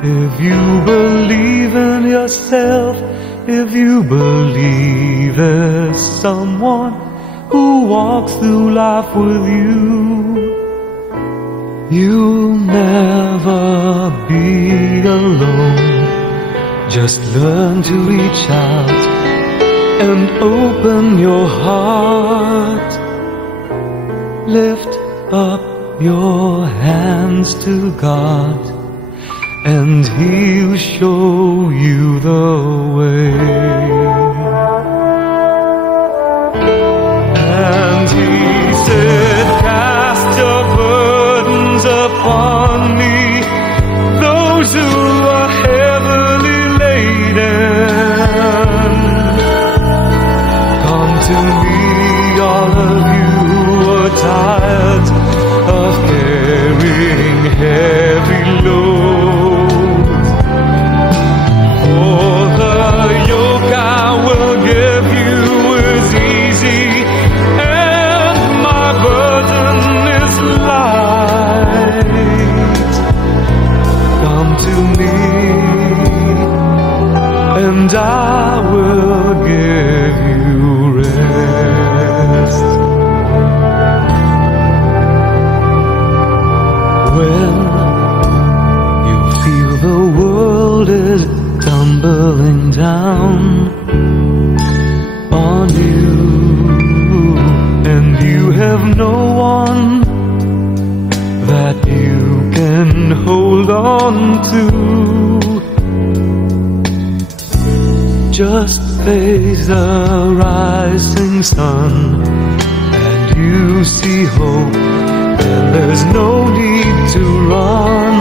If you believe in yourself, if you believe there's someone who walks through life with you, you'll never be alone. Just learn to reach out and open your heart. Lift up your hands to God, and He'll show you the way. And He said, cast your burdens upon me, those who are heavily laden. Come to me, all of you who are tired of carrying heavy loads. For the yoke I will give you is easy, and my burden is light. Come to me, and I will give you rest. When you feel the world is tumbling down on you, and you have no one that you can hold on to, just face the rising sun, and you see hope, and there's no need to run.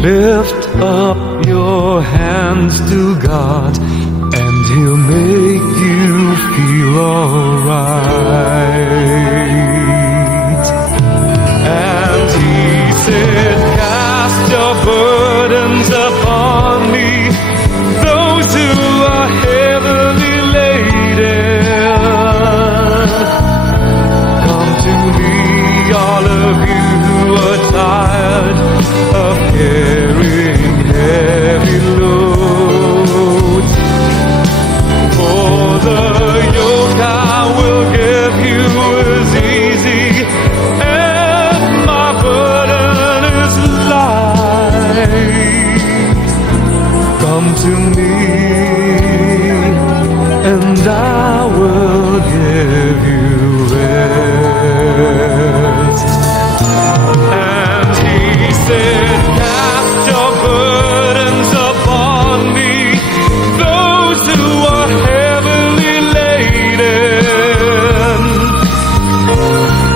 Lift up your hands to God, and He'll make you feel alright. And He said, cast your burdens upon me, those who are heavily laden. Come to me, all of you who are tired of carrying heavy loads. For the yoke I will give you is easy, and my burden is light. Come to me, and I will give you rest. And He said, cast your burdens upon me, those who are heavily laden.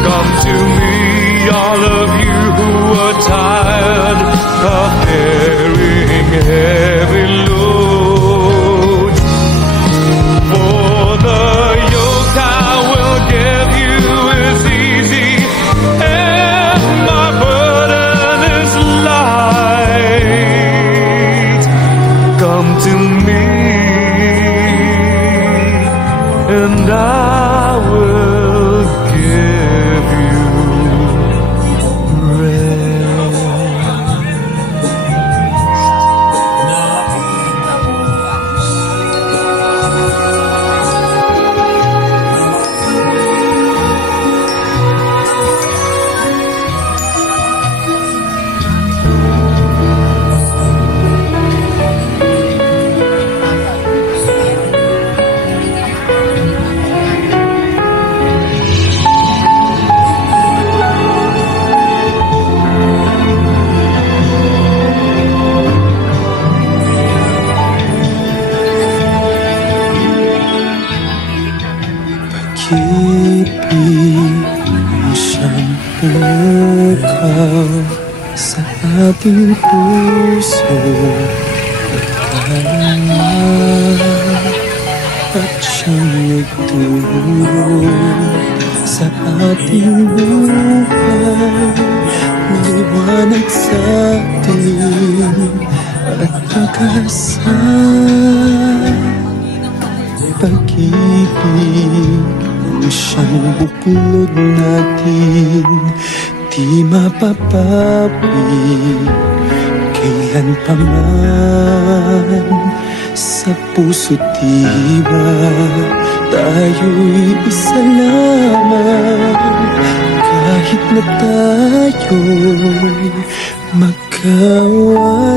Come to me, all of you who are tired of carrying heavy loads. For the yoke I will give you is easy, and my burden is light. Come to me, and I will give you rest. pag-ibig mo siyang pumukaw sa ating puso at kalma, at siyang nagturo sa ating buhay, liwanag sa dilim at pag-asa. Pag-ibig ang siyang buklod natin, di mapapawi kailan pa man. Sa puso't diwa tayo'y isa lamang, kahit na tayo'y magkawalay.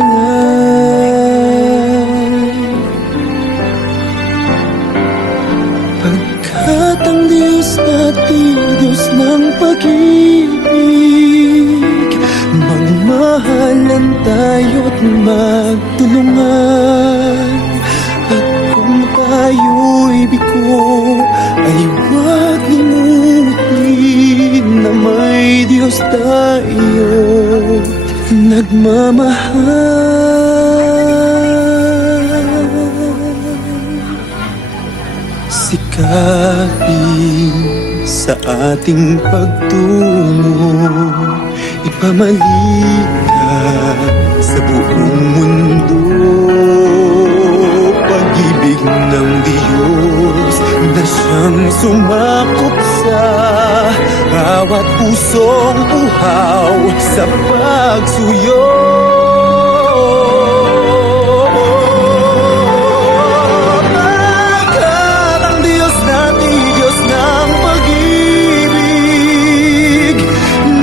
Pagkat ang Diyos natin, Diyos ng pag-ibig, magmahalan tayo't magtulungan. At kung tayo'y bigo, ay huwag limutin na may Diyos tayo't nagmamahal. Sikapin sa ating pagtungo, ipamalikat sa buong mundo. Pag-ibig ng Diyos na siyang sumakop sa bawat pusong uhaw sa pagsuyo. Pagkat ang Diyos natin, Diyos ng pag-ibig,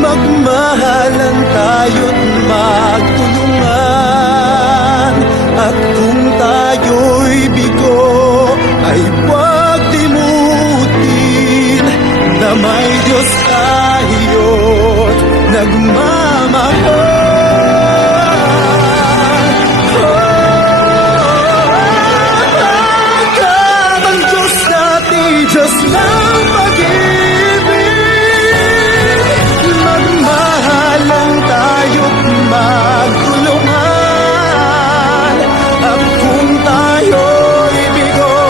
magmahalan tayo't magtulungan. At kung tayo'y bigo, ay huwag limutin na may Diyos tayo't nagmamahal. Pagkat ang Diyos natin, Diyos ng pag-ibig, magmahalan tayo't magtulungan. At kung tayo'y bigo,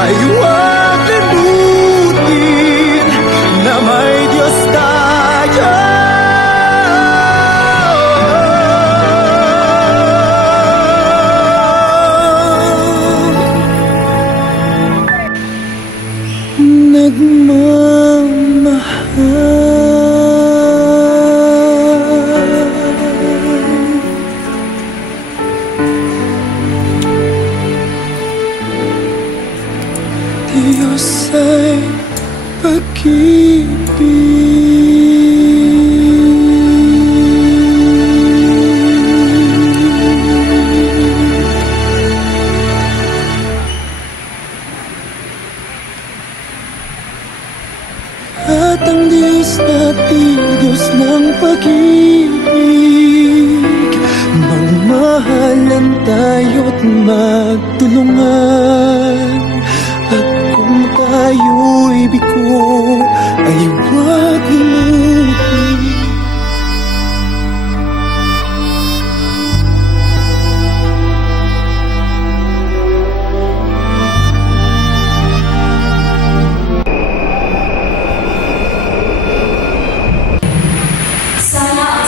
ay huwag limutin na may Diyos tayo nagmamahal. Diyos ay at ang Diyos natin, Diyos ng pag-ibig, magmahalan tayo't magtulungan. At kung tayo'y bigo, ay huwag limutin.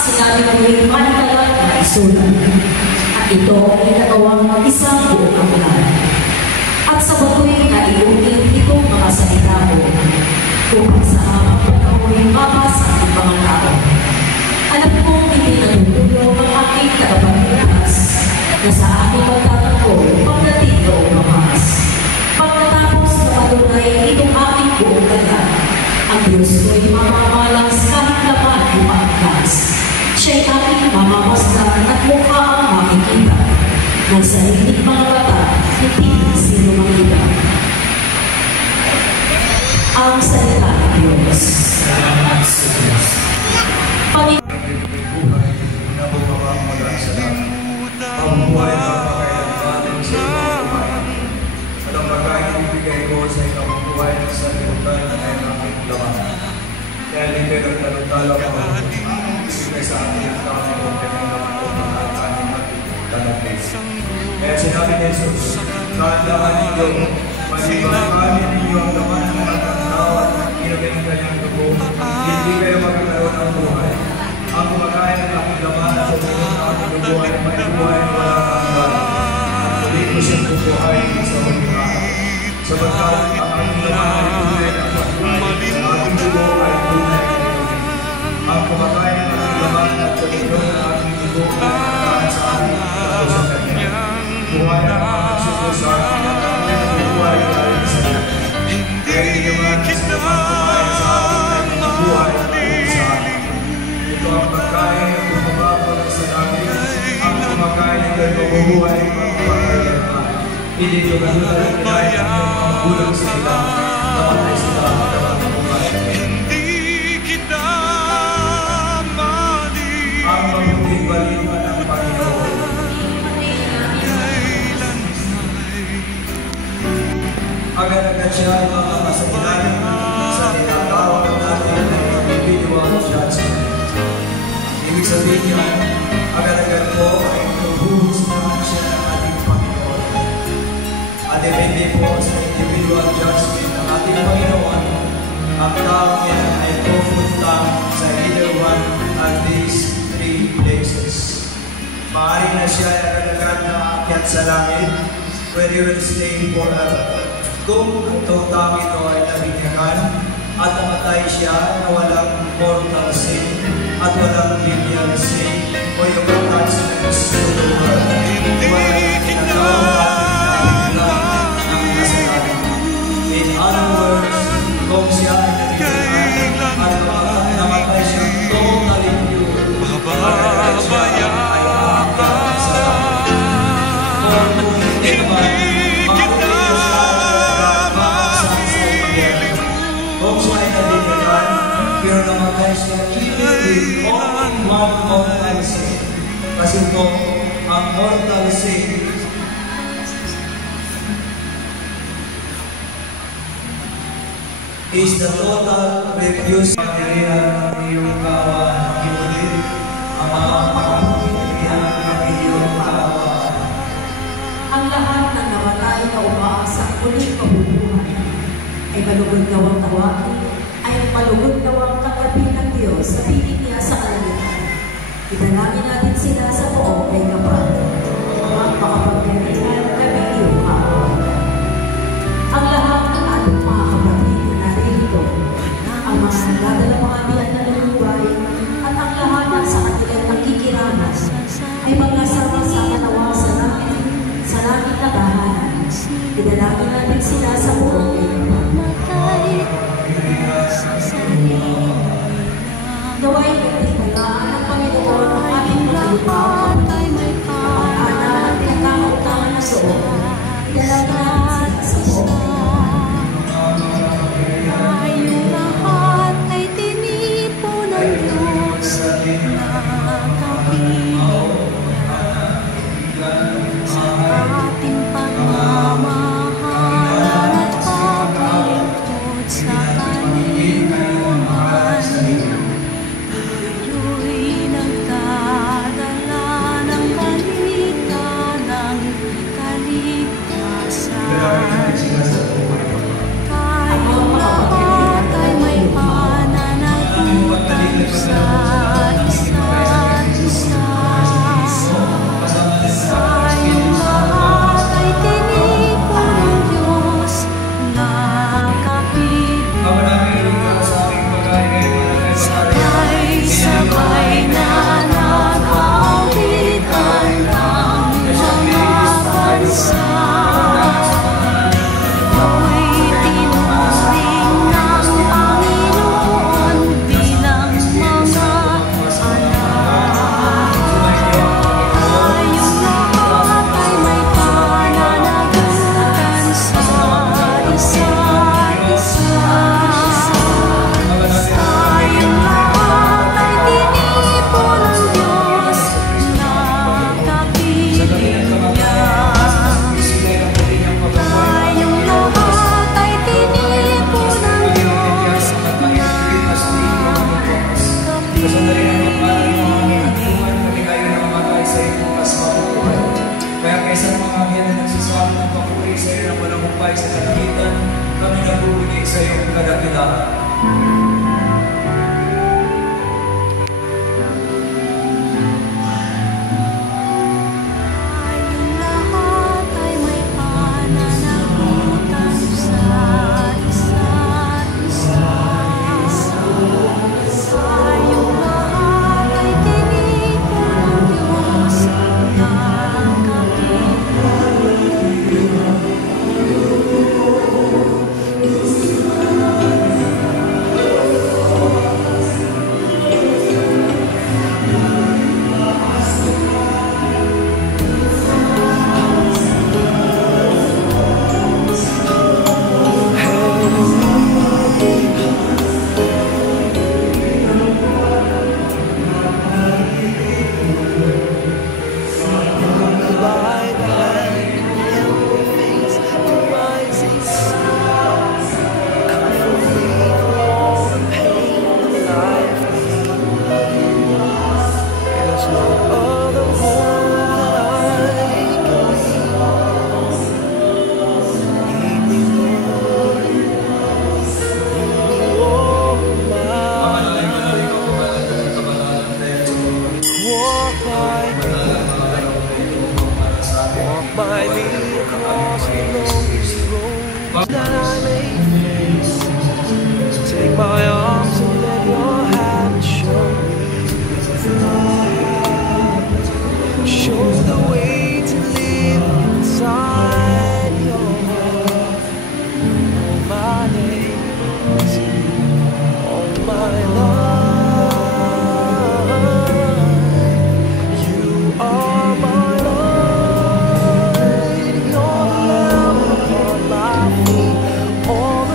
Sinabi ng manitalat na isulat, at ito ay nakawang isang buong aklat. At sa batuin na iulit itong mga salita ko, upang sa hamang pagkako'y mabasa ng mga tao. Alam kong hindi natutulog ang aking tagapaglakas, na sa aking pagtatanggol pagdating ko umakas. Pagkatapos na patunay itong aking buong kalat, ang Diyos ko'y mamamalang kahit naman umakas. Siya'y aking mamamasdan at mukha ang makikita. Nang sa linig mga bata, hindi sino makita. Ang salita ng Diyos. Salamat sa Diyos. Pamumuhay na pakailangan sa mga kumain. At ang pagkain ibigay ko sa ikaw buhay sa iyo. kabubukan ay aking laman. Kaya libre ng talong-talong ako, ibigay sa akin ang kami kung kanyang laman o makakanin ating talaglis. Kaya sinabi ni Jesus, kahandaan ninyo, maliban kanin ninyo ang laman ng matanaw at inumin ang kanyang dugo, hindi kayo magkakaroon ng buhay. Ang kumakain ng aking laman at uminom ng aking dugo ay may buhay na walang hanggan. At tuloy ko siyang bubuhay sa huling araw. Sabagat ang aking laman ay tunay na pagkain, ang aking dugo ay tunay na inumin. Ang kumakain ng aking laman at uminom ng aking dugo ay nagkaan sa akin at sa kanya. Buhay ang aking suko sa akin at ang aking buhay ay sa kanya. Kaya hindi naman sa kumain sa akin ay buhay ay sa akin. Ito ang pagkain at bumababag sa namin. Ang kumakain ay mabubuhay magpapagalaman. Hindi ko ganun na kinaya ang iyong mga gulang sa ila. Namatay sila at naman ang buhay. Hindi kita mali. Ang mabuting baliman ng Panginoon. Agad-agad siya ay makakasailalim sa tinatawag natin ng individual judgment. Ibig sabihin niya, agad-agad po ay nabuhos naman siya ng ating Panginoon. At depende po sa individual judgment ng ating Panginoon, ang tao niya ay pupunta sa either one of these three places. Maaari na siya ay agad-agad na aakyat sa langit, where he will stay forever. Kung ang taong ito ay nabinyagan at namatay siya na walang mortal sin at walang venial sin o yung attachments to the world, walang tinatawag natin ng kasalanan. In other words, kung siya ay nabinyagan at namatay siya totally pure, at siya ay aakyat sa langit. Kung hindi naman, kung siya ay nabinyagan, pero namatay siya with only one mortal sin. Kasi ito, ang mortal sin is the total refuse ng pilihan ng iyong kawan ng iulit, ang mga pilihan ng iyong kawan. Ang lahat ng namatay na umaasa ulit mabubuhay ay malugod nawang tawagin, ay malugod nawang tanggapin ng Diyos sa piling niya sa kalangitan. Ipanangin natin sila sa poong may kapal, ang makapagkailangan kami iyong kawan. Ang lahat ng ating mga kapatid na narito, ang mga nagdadalang mga biyan na luluway, at ang lahat ng sa kanilang nakikiranas, ay magkasama-sama nawa sa langit na tahanan. Ipanangin natin sila sa poong may kapal. Gaway nagtiwalaan ng Panginoon ang aming pagkalipaw, ang anak ng pinagkakautangan na loob, dalagin natin sa poong. Tayong lahat ay tinipo ng Diyos na kapilan sa ating pagmamahal at paglingkod sa Kanilang. Tayo'y nagdadala ng balita ng kaligtasan. kami nagbubigay sa iyong kadakilaan. Tayong lahat ay may pananagutan sa isa't isa. Tayong lahat ay tinipon ng Diyos ng by me across the lonely road that I may face. Take my arms and let your hand show me. Show the way to live inside your heart. All my days, all my life, you are my light. You're the lamp upon my feet. All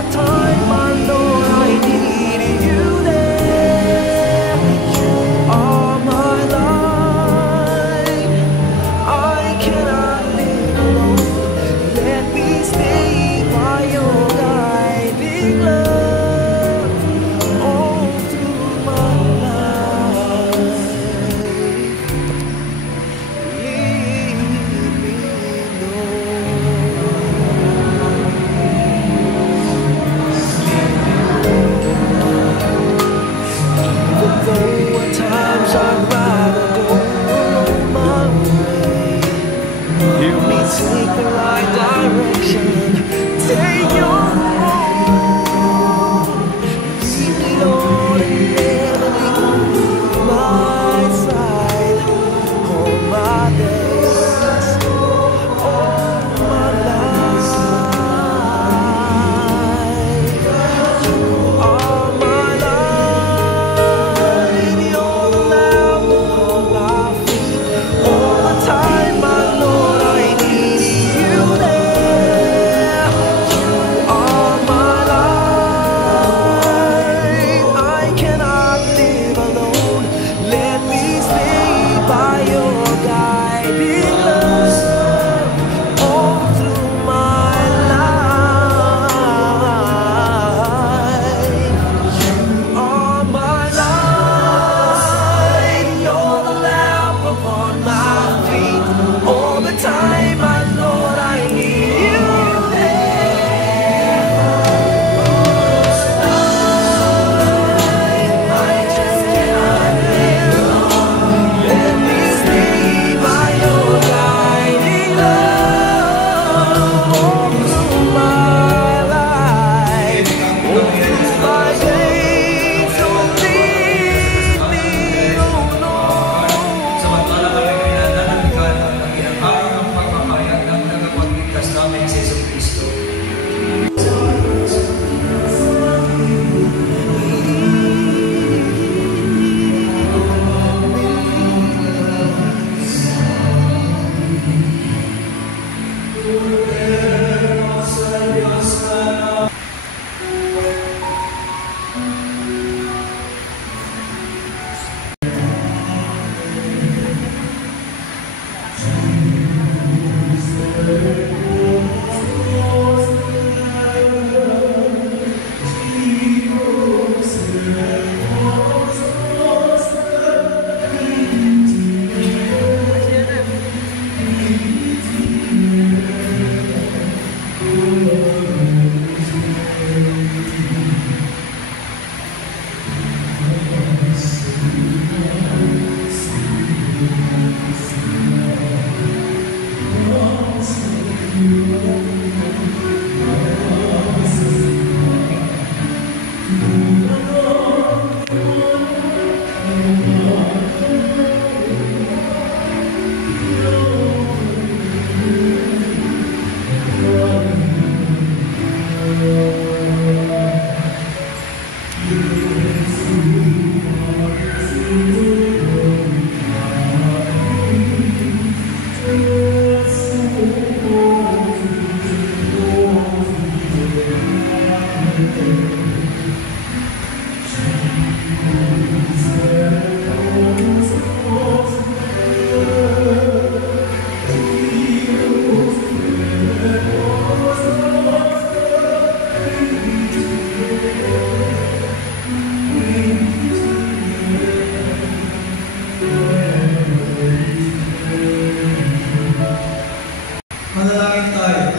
Manalangin tayo.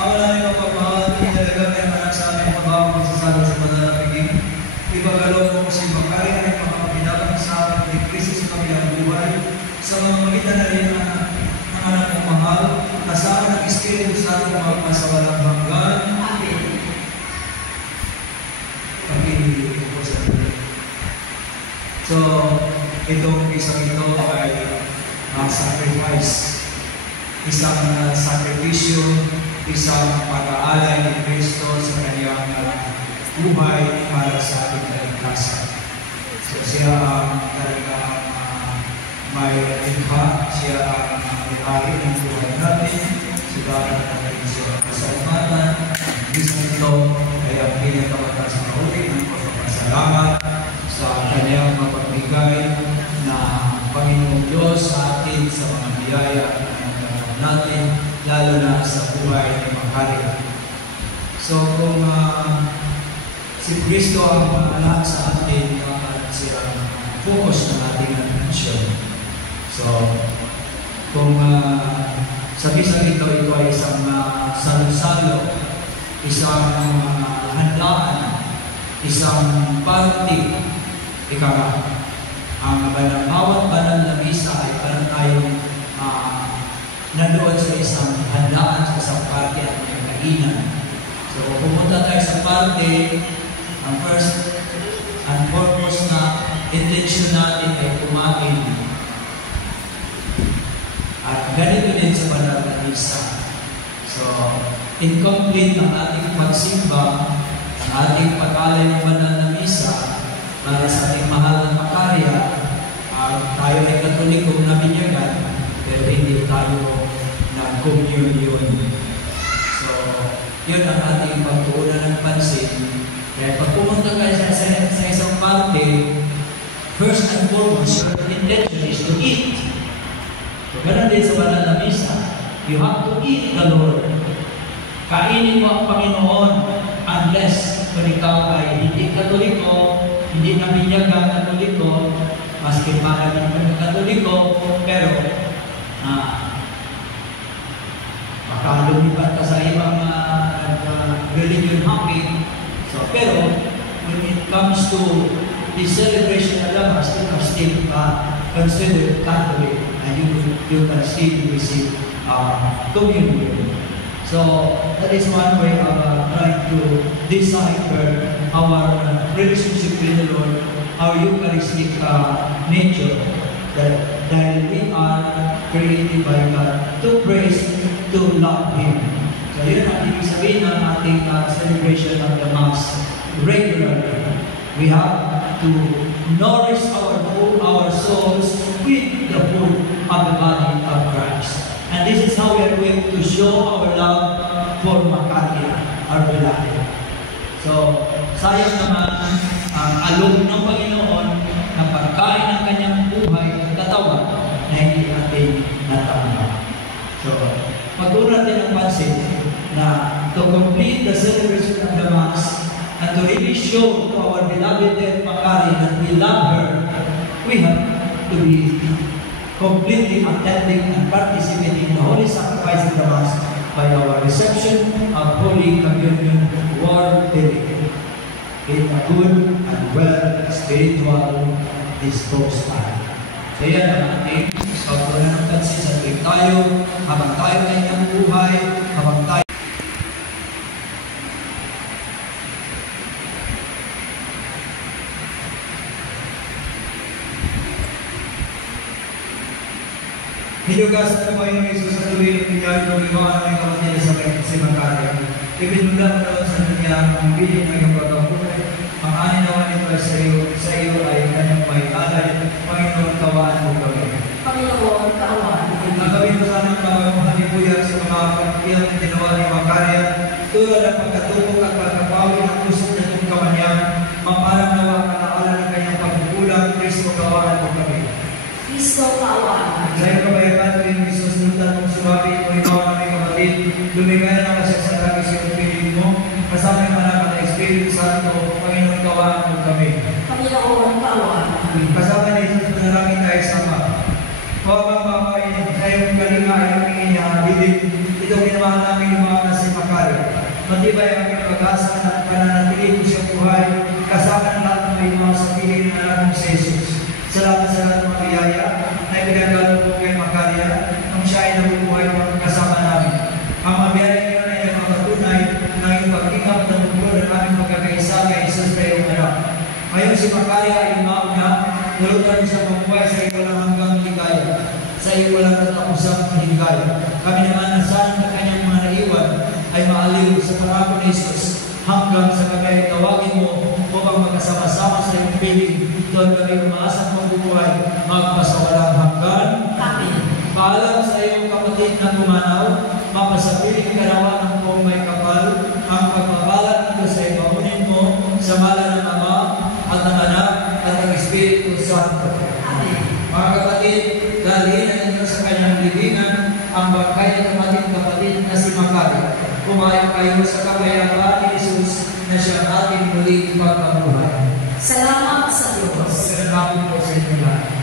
Ang maraming mapapahal, pinalagang may manak sa aming pagkawang magsasalo sa manalangin. Ibagalo mo kasi magkari na yung mga pinabang sa amin ni Kristo sa kabilang buhay, sa mga magitan na rin ng anak ng mahal, kasama ng Espiritu Santo magpasawalang hanggan. Amen. Pag-ibig ko sa Diyos. So, itong isang ito ay sacrifice. Isang sakripisyo, isang pag-aalay ni Kristo sa kanyang buhay para sa ating kaligtasan. So siya ang talagang may impact, siya ang may-ari ng buhay natin, siya ang siya kasalamatan. Isang ito ay ang pinagkamatas na uli ng pagpapasalamat sa kanyang mapagbigay na Panginoong Diyos sa atin sa mga biyaya natin, lalo na sa buhay ng Makarya. So kung si Kristo ang lahat sa atin at siya ang focus ng ating atensyon. So kung sa bisang ito ay isang salo-salo, isang handaan, isang party, ang bawat banal na misa ay parang tayong nandoon sa isang handaan, sa isang party at may kainan. So, pumunta tayo sa party, ang first and foremost na intention natin ay kumain. At ganito din sa banal na misa. So, incomplete ang ating pagsimba, ang ating pag-alay ng banal na misa, para sa ating mahal na Makarya, tayo ay Katolikong nabinyagan, pero hindi tayo nag-communion. So, yun ang ating pagtuunan ng pansin. Kaya pag pumunta kayo sa isang party, first and foremost, your intention is to eat. So, ganun din sa banal na misa. You have to eat the Lord. Kainin mo ang Panginoon unless kung ikaw ay hindi Katoliko, hindi nabinyagan Katoliko, maski maraming Katoliko, pero baka lumipat ka sa ibang religion hopping. So, pero when it comes to the celebration of the Mass, you are still considered Catholic and you can still receive communion. So that is one way of trying to decipher our relationship with the Lord, our Eucharistic nature, that we are created by God to praise, to love Him. So yun ang ibig sabihin ng ating celebration of the Mass regularly. We have to nourish our souls with the food of the body of Christ. And this is how we are going to show our love for Makarya, our beloved. So, sayang naman ang alog ng Panginoon na pagkain ng kanyang buhay at katawan na hindi natin natama. So, pag-urat din ang pansin na to complete the celebration of the Mass and to really show to our beloved dead Makarya that we love her, we have to be completely attending and participating in the holy sacrifice of the Mass by our reception of Holy Communion worthily in a good and well spiritual disposed time. So yan ang ating pagkunan ng pansin sa tuwing tayo, habang tayo ay ang buhay, habang tayo Inilugasan ng Panginoong Isus sa tuloy ng pinagay ng iwanan ng kapatid sa Simankaria. Ibinulad naman sa kanya ang biling ng iyong pagkakulay. Ang anin naman nito sa iyo ay kanyang may alay. Panginoon, kawaan mo kami. Panginoon, kaawaan mo kami. Ang gawin mo sana ng mga halibuya sa mga kapatid na ginawa ni Makaria, tulad ng pagkatupok at pagkapawi ng pusot na itong kamanyang, mapalang nawa ang alaala ng kanyang pagkukulang. Kristo, kawaan mo kami. Kristo, kaawaan mo kami. Sa iyong kabayakan, rin Isus, nundan mong sumabi, o ikaw na may kapatid, lumigay na kasi sa labis yung piling mo, kasama yung anak na Espiritu Santo, Panginoon, kawaan mo kami. Panginoon, kaawaan mo kami. Kasama ni Jesus, manalangin tayo sama. Huwag mamain, tayong kalinga ay aming inihalilin. Itong ginawa namin yung mga nasa Makaria. Matibay ang aming pag-asa at pananatili ko siyang buhay, kasama ng lahat ng may mga sabihin ng anak ng Jesus. Salamat sa lahat ng mga biyaya na ipinagalo po kay Makaria, nung siya ay nabubuhay kasama namin. Ang mabiyaya niyo na ay makatunay ng iyong pag-ingap ng bukod ng aming magkakaisa kay Jesus na iyong anak. Ngayon si Makaria ay umauna, nulutan siya mabuhay sa iyo walang hanggang higaya, sa iyo walang katapusang higaya. Kami naman na saan na kanyang mga naiwan ay maaliw sa pangako ni Jesus hanggang sa kami ay tawagin mo upang magkasama-sama sa iyong piling. Doon kami umaasang mabubuhay magpasawalang hanggan. Amen. Paalam sa iyong kapatid na gumanaw, mapasapiling karawan ng kong may kapal, ang pagpapalat nito sa ibaunin mo sa ngalan ng Ama at ng Anak at ng Espiritu Santo. Amen. Mga kapatid, dalhin na ninyo sa kanyang libingan ang bangkay ng ating kapatid na si Makaria. Kumain kayo sa kapayapaan ni Jesus na siya ating muling pagkabuhay. Salamat sa Diyos. Salamat po sa inyo lahat.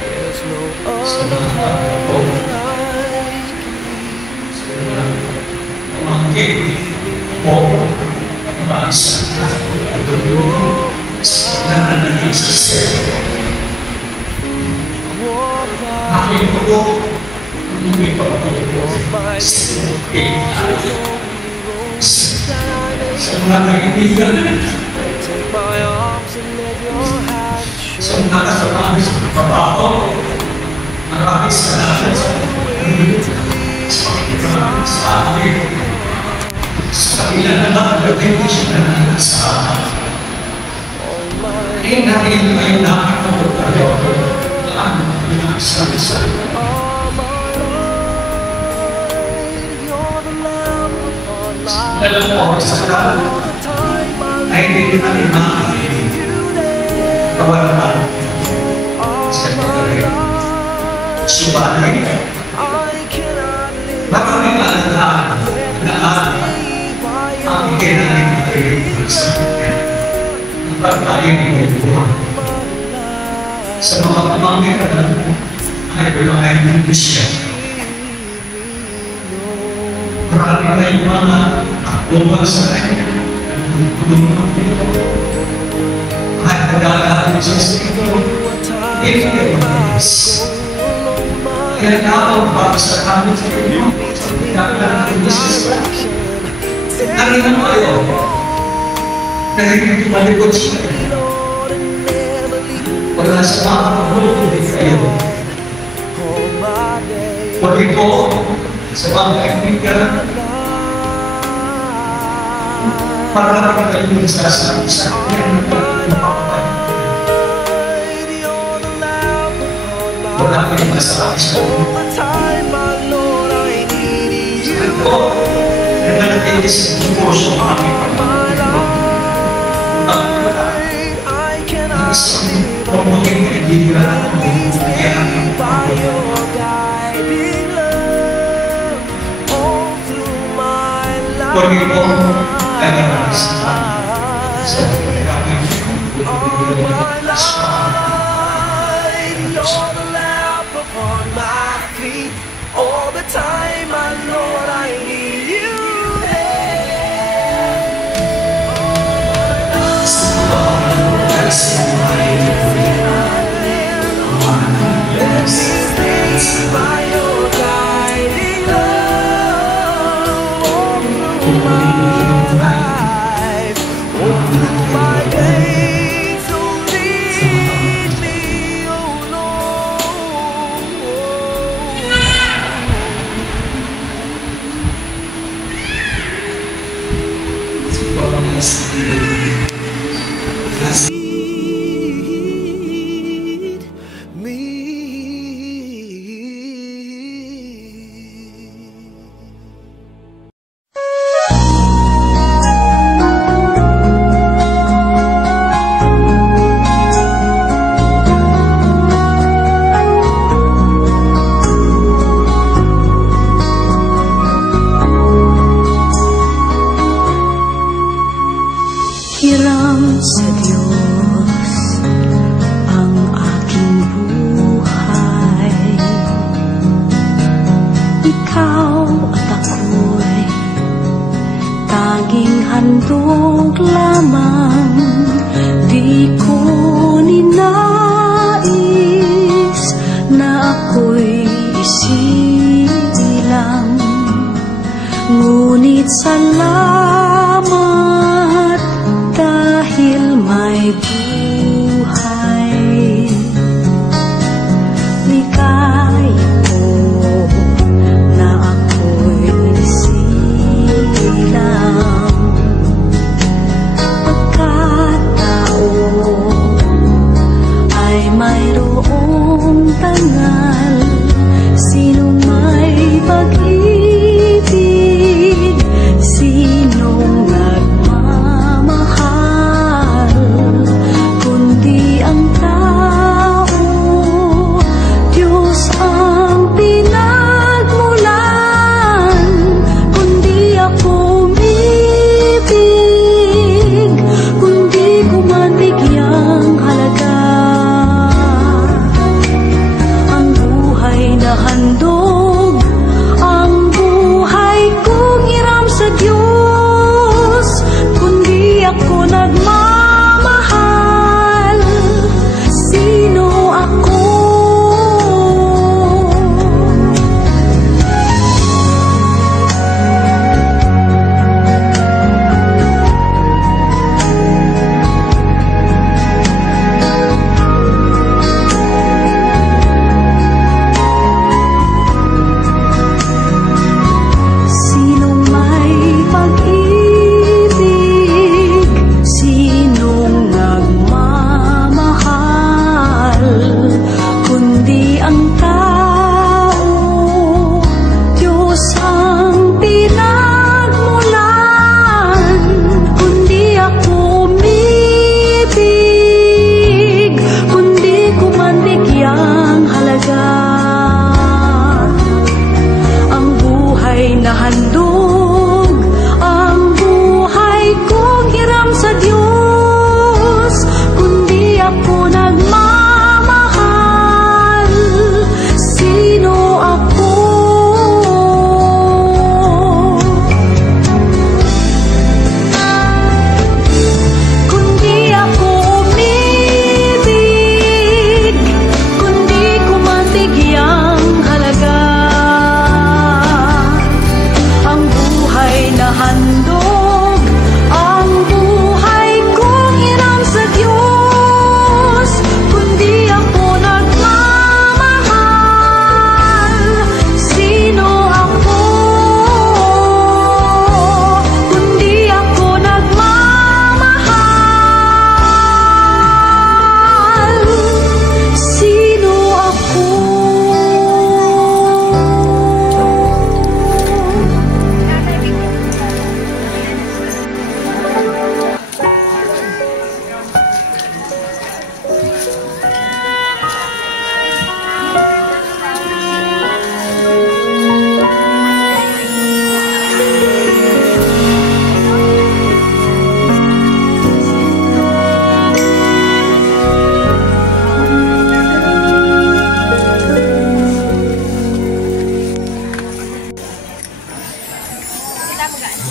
There's no other home Take my arms and let your hand show sa mga pamamagitan ay bulungan ng Diyos. Marami na yung mga akbong sa kanya. At nagagaling siya sa ito. Kaya nakawag para sa kami sa inyo. Nagagaling siya sa kanya. Narinan mo kayo. Dahil hindi malikot siya. Wala sa mga pagbubulit kayo. Huwag ito sa mga kaibigan. Para kayo sa kanya ng pagpapay. Wala kayo masasabi sa kanya. Ito, naglalagay sa puso ng aming pagpapay. Pagmungkin kaibigan ng kaibigan ng Pag-ibo ay nagsisabi sa kaibigan all the time, my Lord, I need you. By your guiding love, all through my life, all through my days, so lead me, oh Lord. Hiram sa Diyos ang aking buhay. Ikaw at ako'y tanging handog lamang. Di ko ninais na ako'y isilang. Ngunit salamat dahil may buhay. Ligaya ko na ako'y silang. Pagkataon ay mayroong tangal. Sino may pag-ibig, sino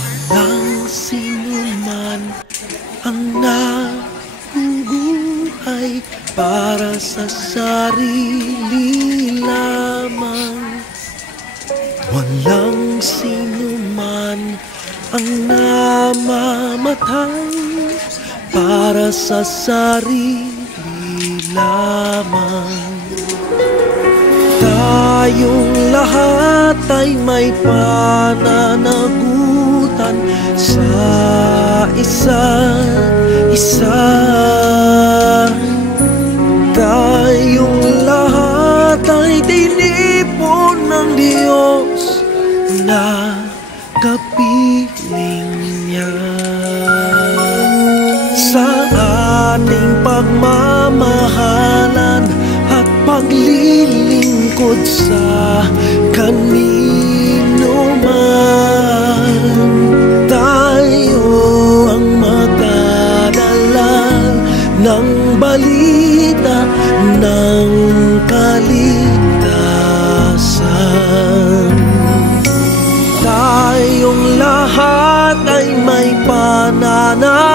Walang sinuman ang nabubuhay para sa sarili lamang. Walang sinuman ang namamatay para sa sarili lamang. Tayong lahat ay may pananagutan sa isa't isa. Tayong lahat ay tinipon ng Diyos na kapiling niya. Sa ating pagmamahalan at paglilingkod sa kanino man, tayo ang magdadala ng balita ng kaligtasan. Tayong lahat ay may pananagutan